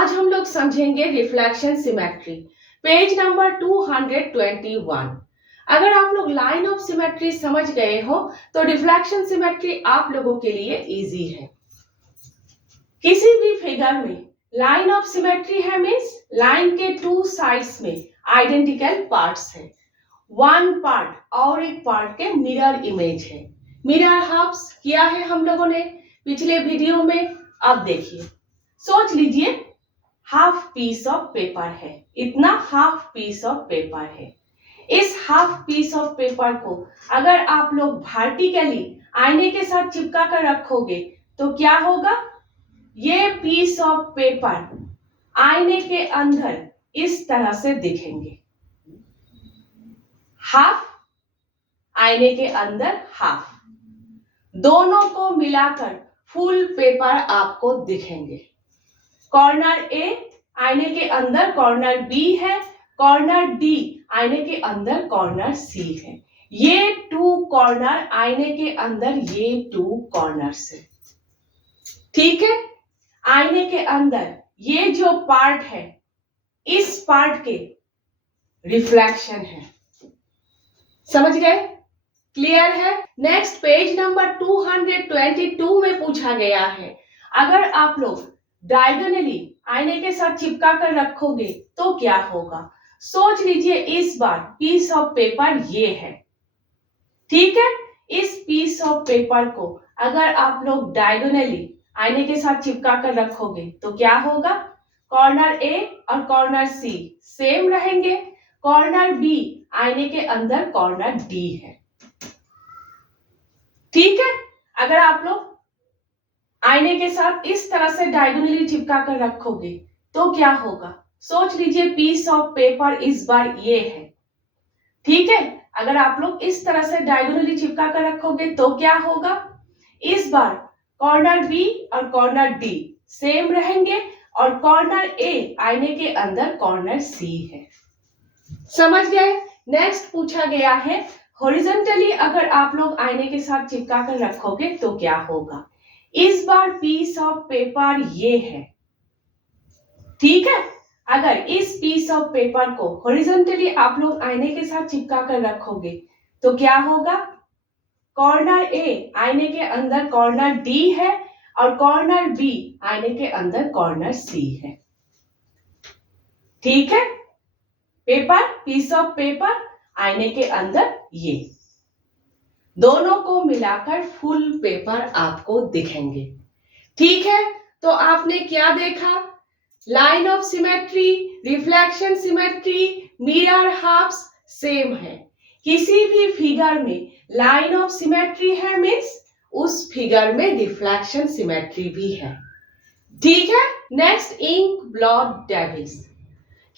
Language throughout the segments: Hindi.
आज हम लोग समझेंगे रिफ्लेक्शन सिमेट्री, पेज नंबर 221। अगर आप लोग लाइन ऑफ सिमेट्री समझ गए हो तो रिफ्लेक्शन सिमेट्री आप लोगों के लिए इजी है। किसी भी फिगर में लाइन ऑफ सिमेट्री है मीन्स लाइन के टू साइड्स में आइडेंटिकल पार्ट्स है। वन पार्ट और एक पार्ट के मिरर इमेज है। मिरर हाफ्स किया है हम लोगों ने पिछले वीडियो में। अब देखिए, सोच लीजिए हाफ पीस ऑफ पेपर है, इतना हाफ पीस ऑफ पेपर है। इस हाफ पीस ऑफ पेपर को अगर आप लोग वर्टिकली आईने के साथ चिपका कर रखोगे तो क्या होगा? ये पीस ऑफ पेपर आईने के अंदर इस तरह से दिखेंगे। हाफ, आईने के अंदर हाफ, दोनों को मिलाकर फुल पेपर आपको दिखेंगे। कॉर्नर ए आईने के अंदर कॉर्नर बी है, कॉर्नर डी आईने के अंदर कॉर्नर सी है। ये टू कॉर्नर आईने के अंदर ये टू कॉर्नर्स है। ठीक है, आईने के अंदर ये जो पार्ट है इस पार्ट के रिफ्लेक्शन है। समझ गए? क्लियर है? नेक्स्ट पेज नंबर 222 में पूछा गया है, अगर आप लोग डायगोनली आईने के साथ चिपका कर रखोगे तो क्या होगा? सोच लीजिए इस बार पीस ऑफ पेपर ये है। ठीक है, इस पीस ऑफ पेपर को अगर आप लोग डायगोनली आईने के साथ चिपका कर रखोगे तो क्या होगा? कॉर्नर ए और कॉर्नर सी सेम रहेंगे, कॉर्नर बी आईने के अंदर कॉर्नर डी है। ठीक है, अगर आप लोग आईने के साथ इस तरह से डायगोनली चिपका कर रखोगे तो क्या होगा? सोच लीजिए पीस ऑफ पेपर इस बार ये है। ठीक है, अगर आप लोग इस तरह से डायगोनली चिपका कर रखोगे तो क्या होगा? इस बार कॉर्नर बी और कॉर्नर डी सेम रहेंगे और कॉर्नर ए आईने के अंदर कॉर्नर सी है। समझ गए? नेक्स्ट पूछा गया है, हॉरिजॉन्टली अगर आप लोग आईने के साथ चिपका कर रखोगे तो क्या होगा? इस बार पीस ऑफ पेपर ये है। ठीक है, अगर इस पीस ऑफ पेपर को हॉरिजॉन्टली आप लोग आईने के साथ चिपका कर रखोगे तो क्या होगा? कॉर्नर ए आईने के अंदर कॉर्नर डी है और कॉर्नर बी आईने के अंदर कॉर्नर सी है। ठीक है, पेपर, पीस ऑफ पेपर, आईने के अंदर ये दोनों को मिलाकर फुल पेपर आपको दिखेंगे। ठीक है, तो आपने क्या देखा? Line of symmetry, reflection symmetry, mirror halves same है। किसी भी फिगर में लाइन ऑफ सिमेट्री है मीन्स उस फिगर में रिफ्लेक्शन सिमेट्री भी है। ठीक है, नेक्स्ट इंक ब्लॉट डेविल्स।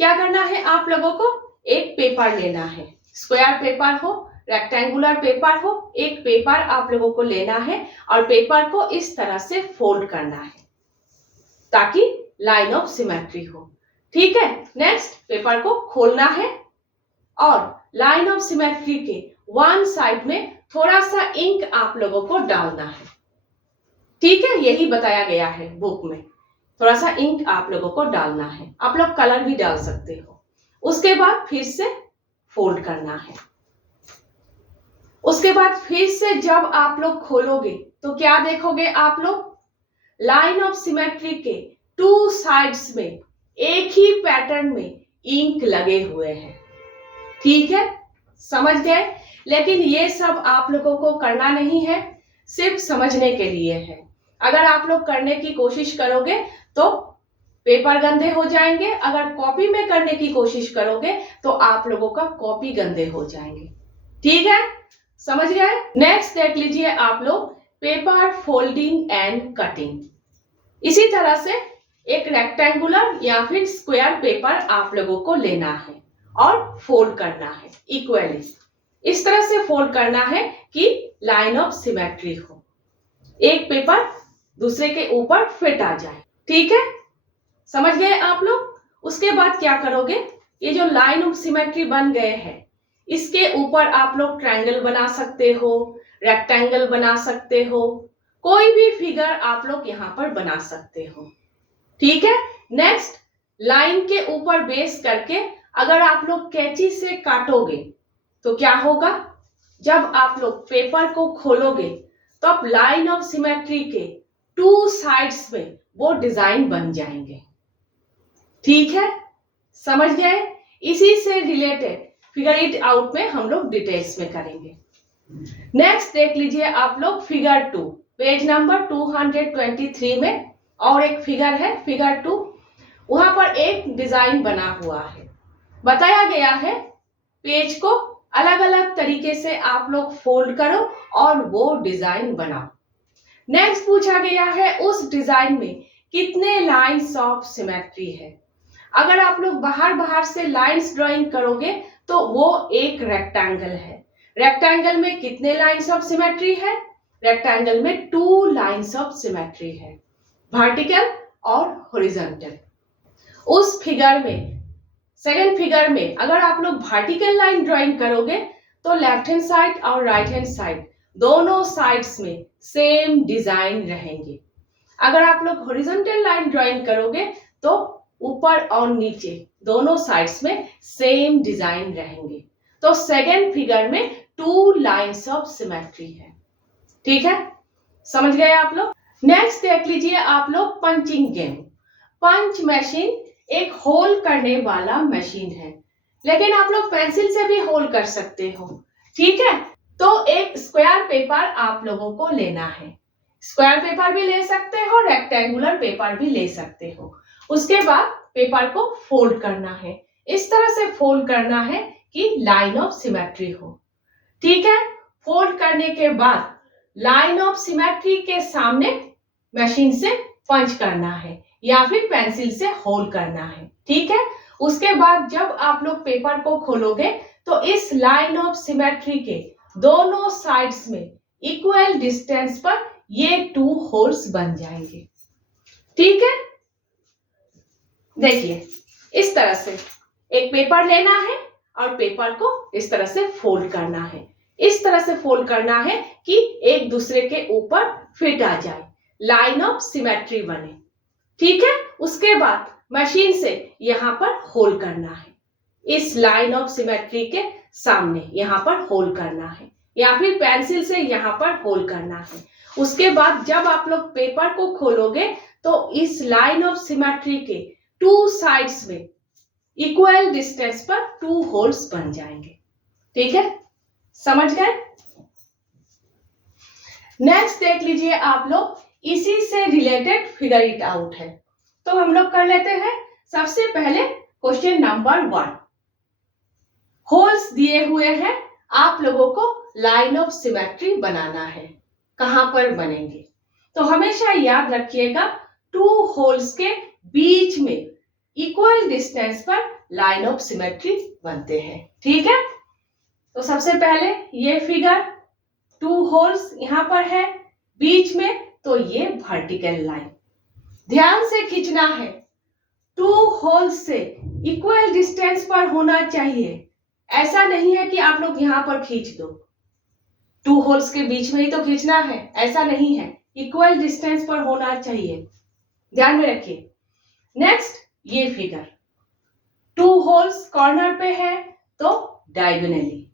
क्या करना है आप लोगों को? एक पेपर लेना है, स्क्वायर पेपर हो, रेक्टेंगुलर पेपर हो, एक पेपर आप लोगों को लेना है और पेपर को इस तरह से फोल्ड करना है ताकि लाइन ऑफ सिमेट्री हो। ठीक है, नेक्स्ट पेपर को खोलना है और लाइन ऑफ सिमेट्री के वन साइड में थोड़ा सा इंक आप लोगों को डालना है। ठीक है, यही बताया गया है बुक में, थोड़ा सा इंक आप लोगों को डालना है। आप लोग कलर भी डाल सकते हो। उसके बाद फिर से फोल्ड करना है। उसके बाद फिर से जब आप लोग खोलोगे तो क्या देखोगे आप लोग? लाइन ऑफ सिमेट्री के टू साइड्स में एक ही पैटर्न में इंक लगे हुए हैं। ठीक है, समझ गए? लेकिन ये सब आप लोगों को करना नहीं है, सिर्फ समझने के लिए है। अगर आप लोग करने की कोशिश करोगे तो पेपर गंदे हो जाएंगे, अगर कॉपी में करने की कोशिश करोगे तो आप लोगों का कॉपी गंदे हो जाएंगे। ठीक है, समझ गए? नेक्स्ट देख लीजिए आप लोग, पेपर फोल्डिंग एंड कटिंग। इसी तरह से एक रेक्टेंगुलर या फिर स्क्वायर पेपर आप लोगों को लेना है और फोल्ड करना है इक्वली। इस तरह से फोल्ड करना है कि लाइन ऑफ सिमेट्री हो, एक पेपर दूसरे के ऊपर फिट आ जाए। ठीक है, समझ गए आप लोग? उसके बाद क्या करोगे? ये जो लाइन ऑफ सिमेट्री बन गए हैं इसके ऊपर आप लोग ट्रायंगल बना सकते हो, रेक्टेंगल बना सकते हो, कोई भी फिगर आप लोग यहाँ पर बना सकते हो। ठीक है, नेक्स्ट, लाइन के ऊपर बेस करके अगर आप लोग कैंची से काटोगे तो क्या होगा, जब आप लोग पेपर को खोलोगे तो आप लाइन ऑफ सिमेट्री के टू साइड्स में वो डिजाइन बन जाएंगे। ठीक है, समझ गए? इसी से रिलेटेड फिगर इट आउट में हम लोग डिटेल्स में करेंगे। नेक्स्ट देख लीजिए आप लोग फिगर 2, पेज नंबर 223 में और एक फिगर है फिगर 2। वहां पर एक डिजाइन बना हुआ है, बताया गया है पेज को अलग अलग तरीके से आप लोग फोल्ड करो और वो डिजाइन बनाओ। नेक्स्ट पूछा गया है उस डिजाइन में कितने लाइंस ऑफ सिमेट्री है। अगर आप लोग बाहर बाहर से लाइंस ड्राइंग करोगे तो वो एक रेक्टेंगल है। रेक्टेंगल में कितने लाइंस ऑफ सिमेट्री है? रेक्टेंगल में 2 लाइंस ऑफ सिमेट्री है, वर्टिकल और हॉरिजॉन्टल। उस फिगर में, सेकंड फिगर में अगर आप लोग वर्टिकल लाइन ड्राइंग करोगे तो लेफ्ट हैंड साइड और राइट हैंड साइड दोनों साइड्स में सेम डिजाइन रहेंगे। अगर आप लोग हॉरिजॉन्टल लाइन ड्राइंग करोगे तो ऊपर और नीचे दोनों साइड्स में सेम डिजाइन रहेंगे। तो सेकंड फिगर में 2 लाइंस ऑफ सिमेट्री है। ठीक है, समझ गए आप लोग? नेक्स्ट देख लीजिए आप लोग पंचिंग गेम। पंच मशीन एक होल करने वाला मशीन है, लेकिन आप लोग पेंसिल से भी होल कर सकते हो। ठीक है, तो एक स्क्वायर पेपर आप लोगों को लेना है। स्क्वायर पेपर भी ले सकते हो, रेक्टेंगुलर पेपर भी ले सकते हो। उसके बाद पेपर को फोल्ड करना है, इस तरह से फोल्ड करना है कि लाइन ऑफ सिमेट्री हो। ठीक है, फोल्ड करने के बाद लाइन ऑफ सिमेट्री के सामने मशीन से पंच करना है या फिर पेंसिल से होल करना है। ठीक है, उसके बाद जब आप लोग पेपर को खोलोगे तो इस लाइन ऑफ सिमेट्री के दोनों साइड्स में इक्वल डिस्टेंस पर ये 2 होल्स बन जाएंगे। ठीक है, देखिए इस तरह से एक पेपर लेना है और पेपर को इस तरह से फोल्ड करना है। इस तरह से फोल्ड करना है कि एक दूसरे के ऊपर फिट आ जाए, लाइन ऑफ सिमेट्री बने। ठीक है, उसके बाद मशीन से यहां पर होल करना है, इस लाइन ऑफ सिमेट्री के सामने यहां पर होल करना है या फिर पेंसिल से यहां पर होल करना है। उसके बाद जब आप लोग पेपर को खोलोगे तो इस लाइन ऑफ सिमेट्री के 2 साइड्स में इक्वल डिस्टेंस पर 2 होल्स बन जाएंगे। ठीक है, समझ गए? नेक्स्ट देख लीजिए आप लोग, इसी से रिलेटेड फिगर इट आउट है, तो हम लोग कर लेते हैं। सबसे पहले क्वेश्चन नंबर 1, होल्स दिए हुए हैं, आप लोगों को लाइन ऑफ सिमेट्री बनाना है। कहां पर बनेंगे? तो हमेशा याद रखिएगा 2 होल्स के बीच में इक्वल डिस्टेंस पर लाइन ऑफ सिमेट्री बनते हैं। ठीक है, तो सबसे पहले ये फिगर 2 होल्स यहां पर है बीच में, तो ये वर्टिकल लाइन ध्यान से खींचना है। 2 होल्स से इक्वल डिस्टेंस पर होना चाहिए, ऐसा नहीं है कि आप लोग यहां पर खींच दो। 2 होल्स के बीच में ही तो खींचना है, ऐसा नहीं है, इक्वल डिस्टेंस पर होना चाहिए, ध्यान में रखिए। नेक्स्ट ये फिगर 2 होल्स कॉर्नर पे है तो डायगोनली।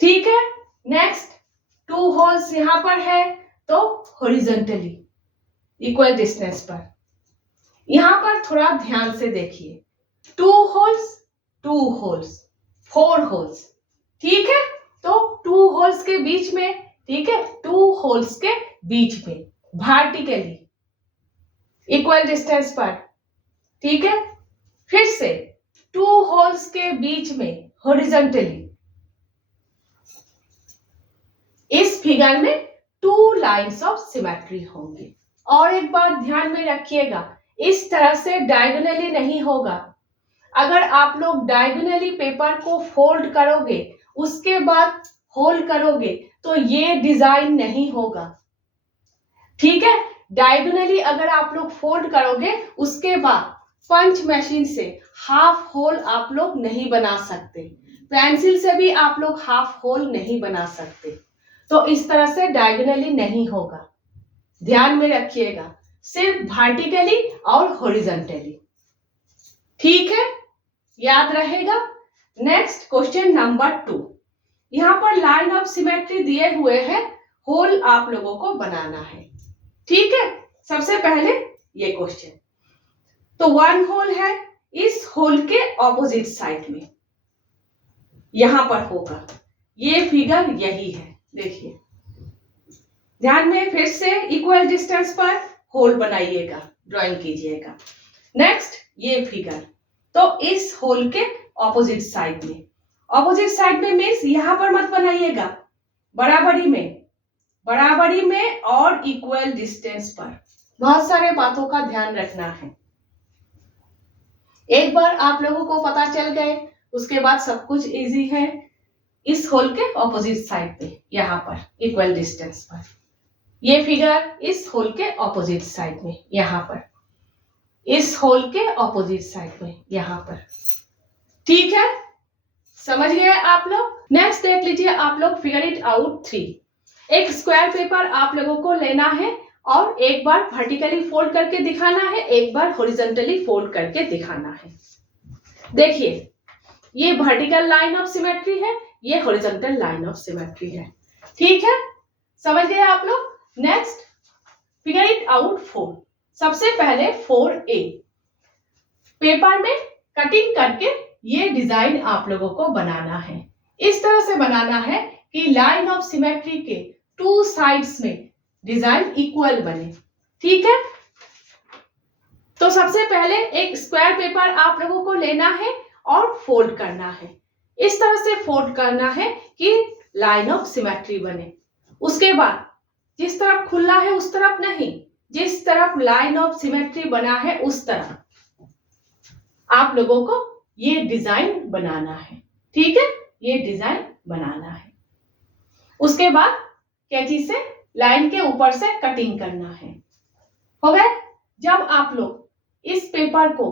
ठीक है, नेक्स्ट 2 होल्स यहां पर है तो हॉरिजॉन्टली इक्वल डिस्टेंस पर। यहां पर थोड़ा ध्यान से देखिए, 2 होल्स 2 होल्स 4 होल्स। ठीक है, तो 2 होल्स के बीच में, ठीक है, 2 होल्स के बीच में वर्टिकली इक्वल डिस्टेंस पर। ठीक है, फिर से 2 होल्स के बीच में हॉरिजॉन्टली। इस फिगर में 2 लाइंस ऑफ सिमेट्री होंगी। और एक बात ध्यान में रखिएगा, इस तरह से डायगोनली नहीं होगा। अगर आप लोग डायगोनली पेपर को फोल्ड करोगे उसके बाद होल करोगे तो ये डिजाइन नहीं होगा। ठीक है, डायगोनली अगर आप लोग फोल्ड करोगे उसके बाद पंच मशीन से हाफ होल आप लोग नहीं बना सकते, पेंसिल से भी आप लोग हाफ होल नहीं बना सकते, तो इस तरह से डायगोनली नहीं होगा, ध्यान में रखिएगा। सिर्फ वर्टिकली और हॉरिजॉन्टली। ठीक है, याद रहेगा। Next question number 2। यहाँ पर लाइन ऑफ सिमेट्री दिए हुए हैं, होल आप लोगों को बनाना है। ठीक है, सबसे पहले ये क्वेश्चन, तो 1 होल है, इस होल के ऑपोजिट साइड में यहां पर होगा। ये फिगर यही है, देखिए ध्यान में, फिर से इक्वल डिस्टेंस पर होल बनाइएगा, ड्राइंग कीजिएगा। नेक्स्ट ये फिगर, तो इस होल के ऑपोजिट साइड में, ऑपोजिट साइड में मीन्स यहां पर मत बनाइएगा, बराबरी में और इक्वल डिस्टेंस पर। बहुत सारे बातों का ध्यान रखना है। एक बार आप लोगों को पता चल गए, उसके बाद सब कुछ इजी है। इस होल के ऑपोजिट साइड पे, यहां पर इक्वल डिस्टेंस पर, ये फिगर इस होल के ऑपोजिट साइड में, यहां पर इस होल के ऑपोजिट साइड में, यहां पर। ठीक है, समझ गए आप लोग। नेक्स्ट देख लीजिए आप लोग, फिगर इट आउट 3। एक स्क्वायर पेपर आप लोगों को लेना है और एक बार वर्टिकली फोल्ड करके दिखाना है, एक बार हॉरिजॉन्टली फोल्ड करके दिखाना है। देखिए ये वर्टिकल लाइन ऑफ सिमेट्री है, ये हॉरिजॉन्टल लाइन ऑफ सिमेट्री है। ठीक है, समझ गए आप लोग। Next figure it out 4। सबसे पहले 4A, पेपर में कटिंग करके ये डिजाइन आप लोगों को बनाना है। इस तरह से बनाना है कि लाइन ऑफ सिमेट्री के 2 साइड्स में डिजाइन इक्वल बने। ठीक है, तो सबसे पहले एक स्क्वायर पेपर आप लोगों को लेना है और फोल्ड करना है। इस तरह से फोल्ड करना है कि लाइन ऑफ सिमेट्री बने। उसके बाद जिस तरफ खुला है उस तरफ नहीं, जिस तरफ लाइन ऑफ सिमेट्री बना है उस तरफ आप लोगों को ये डिजाइन बनाना है। ठीक है, ये डिजाइन बनाना है। उसके बाद कैंची से लाइन के ऊपर से कटिंग करना है। हो गए। जब आप लोग इस पेपर को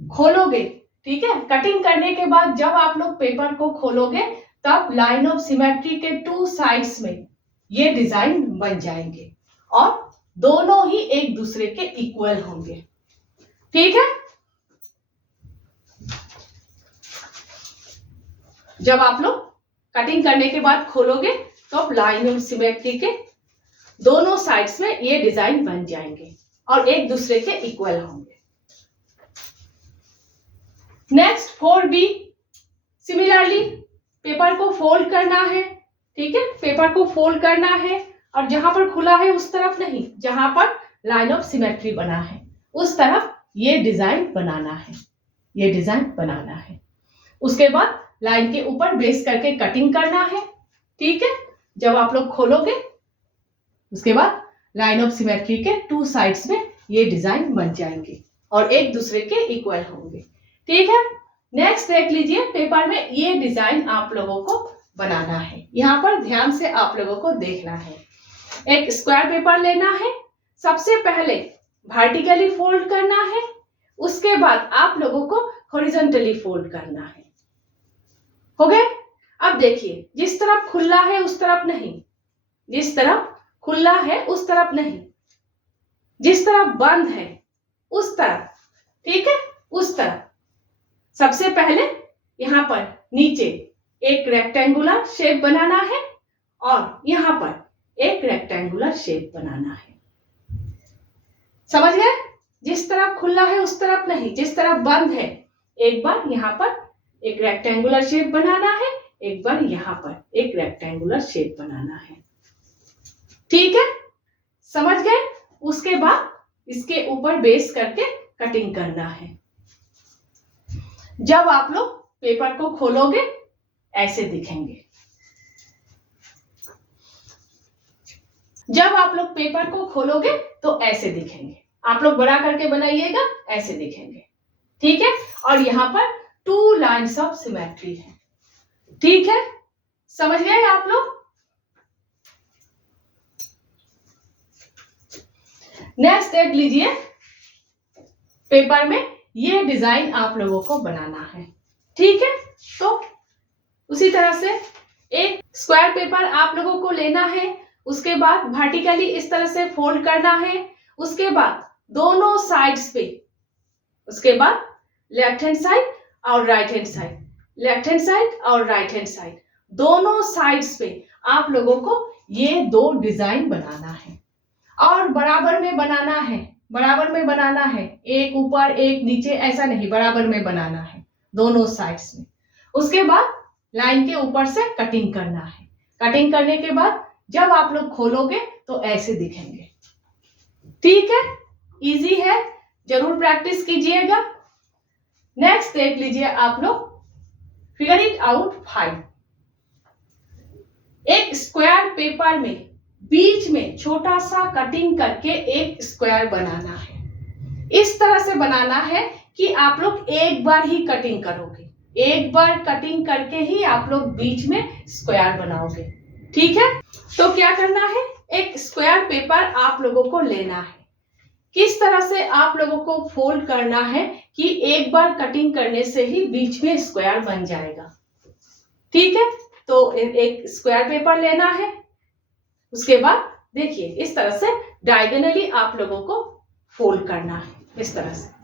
खोलोगे, ठीक है, कटिंग करने के बाद जब आप लोग पेपर को खोलोगे तब लाइन ऑफ सिमेट्री के 2 साइड्स में ये डिजाइन बन जाएंगे और दोनों ही एक दूसरे के इक्वल होंगे। ठीक है, जब आप लोग कटिंग करने के बाद खोलोगे तो लाइन ऑफ सिमेट्री के दोनों साइड्स में ये डिजाइन बन जाएंगे और एक दूसरे के इक्वल होंगे। नेक्स्ट 4B, सिमिलरली पेपर को फोल्ड करना है। ठीक है, पेपर को फोल्ड करना है और जहां पर खुला है उस तरफ नहीं, जहां पर लाइन ऑफ सिमेट्री बना है उस तरफ ये डिजाइन बनाना है, ये डिजाइन बनाना है। उसके बाद लाइन के ऊपर बेस करके कटिंग करना है। ठीक है, जब आप लोग खोलोगे उसके बाद लाइन ऑफ सिमेट्री के 2 साइड्स में ये डिजाइन बन जाएंगे और एक दूसरे के इक्वल होंगे। ठीक है, नेक्स्ट देख लीजिए, पेपर में ये डिजाइन आप लोगों को बनाना है। यहाँ पर ध्यान से आप लोगों को देखना है। एक स्क्वायर पेपर लेना है, सबसे पहले वर्टिकली फोल्ड करना है, उसके बाद आप लोगों को हॉरिजॉन्टली फोल्ड करना है। हो गए। अब देखिए, जिस तरफ खुला है उस तरफ नहीं, जिस तरफ खुला है उस तरफ नहीं, जिस तरफ बंद है उस तरफ, ठीक है, उस तरफ। सबसे पहले यहां पर नीचे एक रेक्टेंगुलर शेप बनाना है और यहां पर एक रेक्टेंगुलर शेप बनाना है। समझ गए? जिस तरफ खुला है उस तरफ नहीं, जिस तरफ बंद है एक बार यहां पर एक रेक्टेंगुलर शेप बनाना है, एक बार यहां पर एक रेक्टेंगुलर शेप बनाना है। ठीक है, समझ गए? उसके बाद इसके ऊपर बेस करके कटिंग करना है। जब आप लोग पेपर को खोलोगे ऐसे दिखेंगे। जब आप लोग पेपर को खोलोगे तो ऐसे दिखेंगे। आप लोग बड़ा करके बनाइएगा, ऐसे दिखेंगे। ठीक है, और यहां पर 2 लाइन्स ऑफ सिमेट्री है। ठीक है, समझ गए आप लोग? नेक्स्ट देख लीजिए, पेपर में ये डिजाइन आप लोगों को बनाना है। ठीक है, तो उसी तरह से एक स्क्वायर पेपर आप लोगों को लेना है, उसके बाद वर्टिकली इस तरह से फोल्ड करना है, उसके बाद दोनों साइड्स पे, उसके बाद लेफ्ट हैंड साइड और right hand side, left hand side और राइट हैंड साइड, दोनों साइड्स पे आप लोगों को ये दो डिजाइन बनाना है और बराबर में बनाना है, बराबर में बनाना है, एक ऊपर एक नीचे ऐसा नहीं, बराबर में बनाना है दोनों साइड्स में। उसके बाद लाइन के ऊपर से कटिंग करना है। कटिंग करने के बाद जब आप लोग खोलोगे तो ऐसे दिखेंगे। ठीक है, इजी है, जरूर प्रैक्टिस कीजिएगा। नेक्स्ट देख लीजिए आप लोग, फिगर इट आउट 5। एक स्क्वायर पेपर में बीच में छोटा सा कटिंग करके एक स्क्वायर बनाना है। इस तरह से बनाना है कि आप लोग एक बार ही कटिंग करोगे, एक बार कटिंग करके ही आप लोग बीच में स्क्वायर बनाओगे। ठीक है, तो क्या करना है, एक स्क्वायर पेपर आप लोगों को लेना है। किस तरह से आप लोगों को फोल्ड करना है कि एक बार कटिंग करने से ही बीच में स्क्वायर बन जाएगा। ठीक है, तो एक स्क्वायर पेपर लेना है। उसके बाद देखिए इस तरह से डायगोनली आप लोगों को फोल्ड करना है, इस तरह से।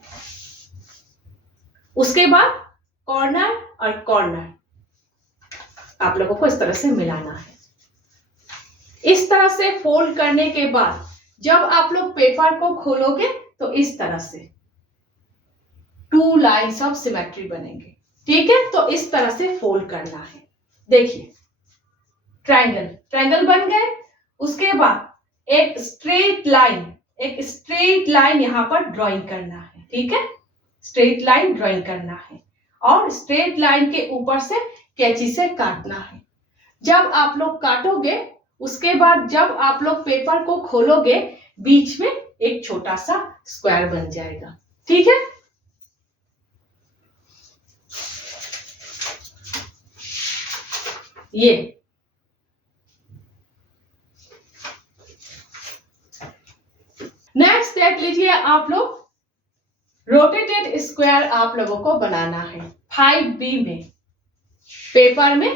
उसके बाद कॉर्नर और कॉर्नर आप लोगों को इस तरह से मिलाना है। इस तरह से फोल्ड करने के बाद जब आप लोग पेपर को खोलोगे तो इस तरह से 2 लाइन्स ऑफ सिमेट्री बनेंगे। ठीक है, तो इस तरह से फोल्ड करना है। देखिए ट्रायंगल, ट्रायंगल बन गए। उसके बाद एक स्ट्रेट लाइन, एक स्ट्रेट लाइन यहां पर ड्राइंग करना है। ठीक है, स्ट्रेट लाइन ड्राइंग करना है और स्ट्रेट लाइन के ऊपर से कैंची से काटना है। जब आप लोग काटोगे उसके बाद जब आप लोग पेपर को खोलोगे बीच में एक छोटा सा स्क्वायर बन जाएगा। ठीक है, ये नेक्स्ट देख लीजिए आप लोग, रोटेटेड स्क्वायर आप लोगों को बनाना है 5B में। पेपर में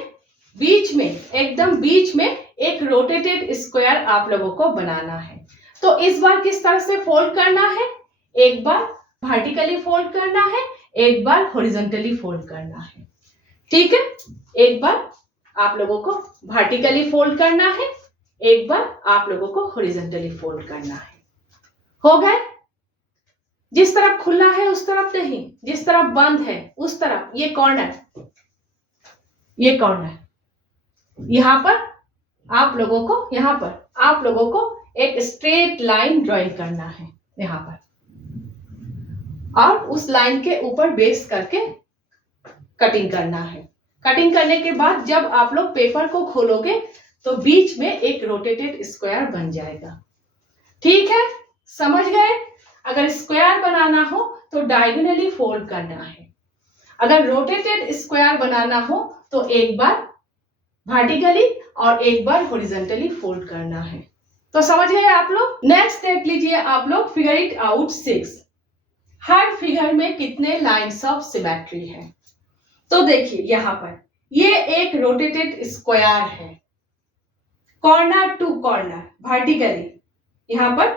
बीच में, एकदम बीच में एक रोटेटेड स्क्वायर आप लोगों को बनाना है। तो इस बार किस तरह से फोल्ड करना है, एक बार वर्टिकली फोल्ड करना है, एक बार हॉरिजॉन्टली फोल्ड करना है। ठीक है, एक बार आप लोगों को वर्टिकली फोल्ड करना है, एक बार आप लोगों को हॉरिजॉन्टली फोल्ड करना है। हो गए, जिस तरफ खुला है उस तरफ नहीं, जिस तरफ बंद है उस तरफ। ये कॉर्नर, ये कॉर्नर, यहां पर आप लोगों को, यहां पर आप लोगों को एक स्ट्रेट लाइन ड्राइंग करना है यहां पर, और उस लाइन के ऊपर बेस करके कटिंग करना है। कटिंग करने के बाद जब आप लोग पेपर को खोलोगे तो बीच में एक रोटेटेड स्क्वायर बन जाएगा। ठीक है, समझ गए। अगर स्क्वायर बनाना हो तो डायगोनली फोल्ड करना है, अगर रोटेटेड स्क्वायर बनाना हो तो एक बार वर्टिकली और एक बार हॉरिजॉन्टली फोल्ड करना है। तो समझ गए आप लोग। नेक्स्ट देख लीजिए आप लोग, figure it out 6। Her figure में कितने लाइंस ऑफ सिमेट्री है। तो देखिए यहां पर ये एक रोटेटेड स्क्वायर है, कॉर्नर टू कॉर्नर वर्टिकली, यहां पर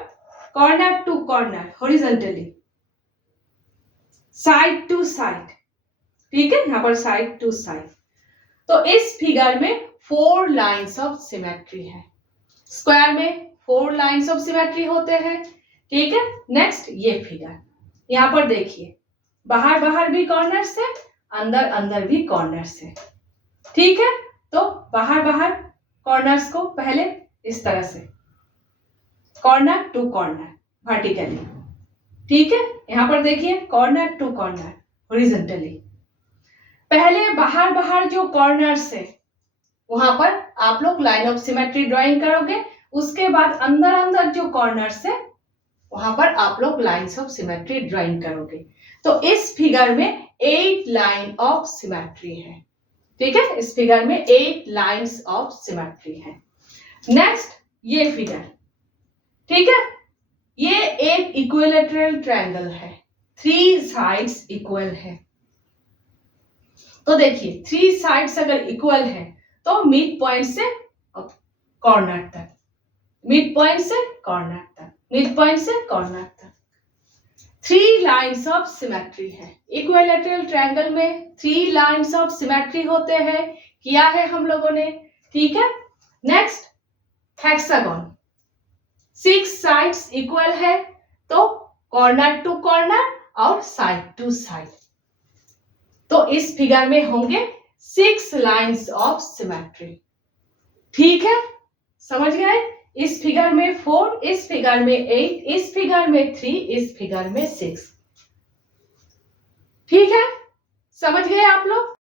corner to corner horizontally, side to side. ठीक है, यहां पर साइड टू साइड। तो इस फिगर में 4 लाइंस ऑफ सिमेट्री है। स्क्वायर में 4 लाइंस ऑफ सिमेट्री होते हैं। ठीक है, नेक्स्ट ये फिगर, यहां पर देखिए बाहर बाहर भी कॉर्नर से, अंदर अंदर भी कॉर्नर से। ठीक है, तो बाहर बाहर कॉर्नर्स को पहले इस तरह से कॉर्नर टू कॉर्नर वर्टिकली। ठीक है, यहां पर देखिए कॉर्नर टू कॉर्नर हॉरिजॉन्टली। पहले बाहर बाहर जो कॉर्नर्स है वहां पर आप लोग लाइन ऑफ सिमेट्री ड्राइंग करोगे। उसके बाद अंदर अंदर जो कॉर्नर्स है वहां पर आप लोग लाइंस ऑफ सिमेट्री ड्राइंग करोगे। तो इस फिगर में 8 लाइन ऑफ सिमेट्री है। ठीक है, इस फिगर में 8 लाइंस ऑफ सिमेट्री है। नेक्स्ट ये फिगर, ठीक है, ये एक इक्विलैटरल ट्रायंगल है, 3 साइड्स इक्वल है। तो देखिए 3 साइड्स अगर इक्वल है तो मिड पॉइंट से कॉर्नर तक, मिड पॉइंट से कॉर्नर तक, मिड पॉइंट से कॉर्नर तक। 3 लाइन्स ऑफ सिमेट्री है। इक्विलैटरल ट्रायंगल में 3 लाइन्स ऑफ सिमेट्री होते हैं, किया है हम लोगों ने, ठीक है। नेक्स्ट हेक्सागन, 6 साइड्स इक्वल है, तो कॉर्नर टू कॉर्नर और साइड टू साइड, तो इस फिगर में होंगे 6 लाइन्स ऑफ सिमेट्री, ठीक है। समझ गए? इस फिगर में 4, इस फिगर में 8, इस फिगर में 3, इस फिगर में 6, ठीक है। समझ गए आप लोग?